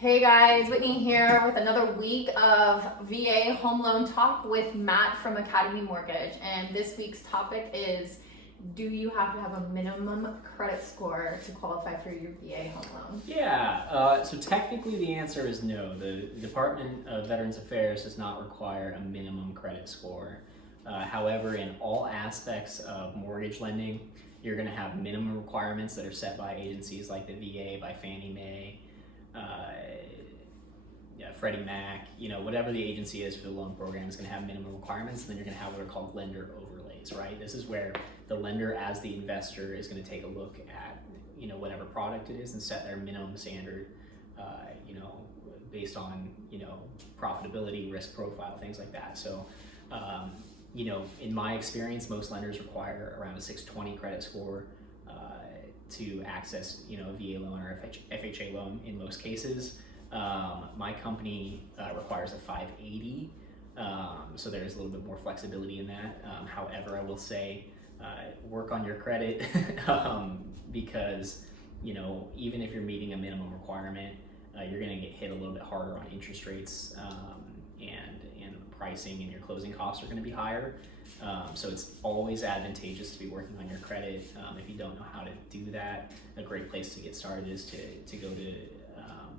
Hey guys, Whitney here with another week of VA home loan talk with Matt from Academy Mortgage. And this week's topic is, do you have to have a minimum credit score to qualify for your VA home loan? Yeah, so technically the answer is no. The Department of Veterans Affairs does not require a minimum credit score. However, in all aspects of mortgage lending, you're going to have minimum requirements that are set by agencies like the VA, by Fannie Mae, Freddie Mac, whatever the agency is for the loan program is going to have minimum requirements, and then you're going to have what are called lender overlays, right? This is where the lender, as the investor, is going to take a look at, whatever product it is and set their minimum standard, based on, profitability, risk profile, things like that. So, in my experience, most lenders require around a 620 credit score to access, a VA loan or FHA loan in most cases. My company requires a 580, so there's a little bit more flexibility in that. However, I will say work on your credit because, even if you're meeting a minimum requirement, you're going to get hit a little bit harder on interest rates and pricing, and your closing costs are going to be higher. So it's always advantageous to be working on your credit. If you don't know how to do that, a great place to get started is to go to,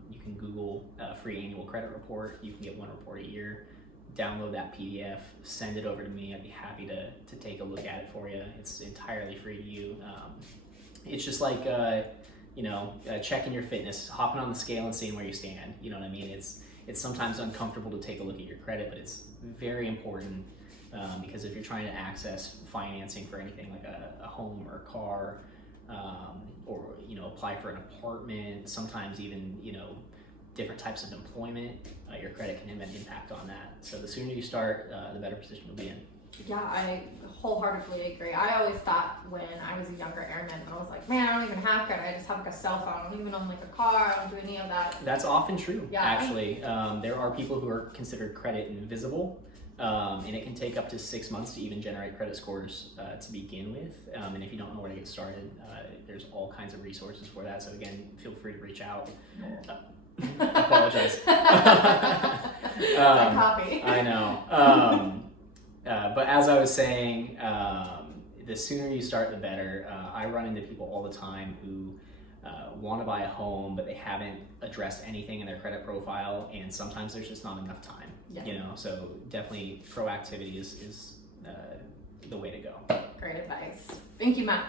you can Google free annual credit report. You can get one report a year, download that PDF, send it over to me. I'd be happy to take a look at it for you. It's entirely free to you. It's just like, checking your fitness, hopping on the scale and seeing where you stand. You know what I mean? It's sometimes uncomfortable to take a look at your credit, but it's very important. Because if you're trying to access financing for anything like a home or a car, or apply for an apartment, sometimes even different types of employment, your credit can have an impact on that. So the sooner you start, the better position you'll be in. Yeah, I wholeheartedly agree. I always thought when I was a younger airman, I was like, man, I don't even have credit. I just have like a cell phone. I don't even own like a car. I don't do any of that. That's often true, yeah. Actually. There are people who are considered credit invisible. And it can take up to 6 months to even generate credit scores to begin with. And if you don't know where to get started, there's all kinds of resources for that. So again, feel free to reach out. Apologize. It's like coffee. I know. But as I was saying, the sooner you start, the better. I run into people all the time who want to buy a home, but they haven't addressed anything in their credit profile, and sometimes there's just not enough time. Yeah. So definitely proactivity is the way to go. Great advice. Thank you, Matt.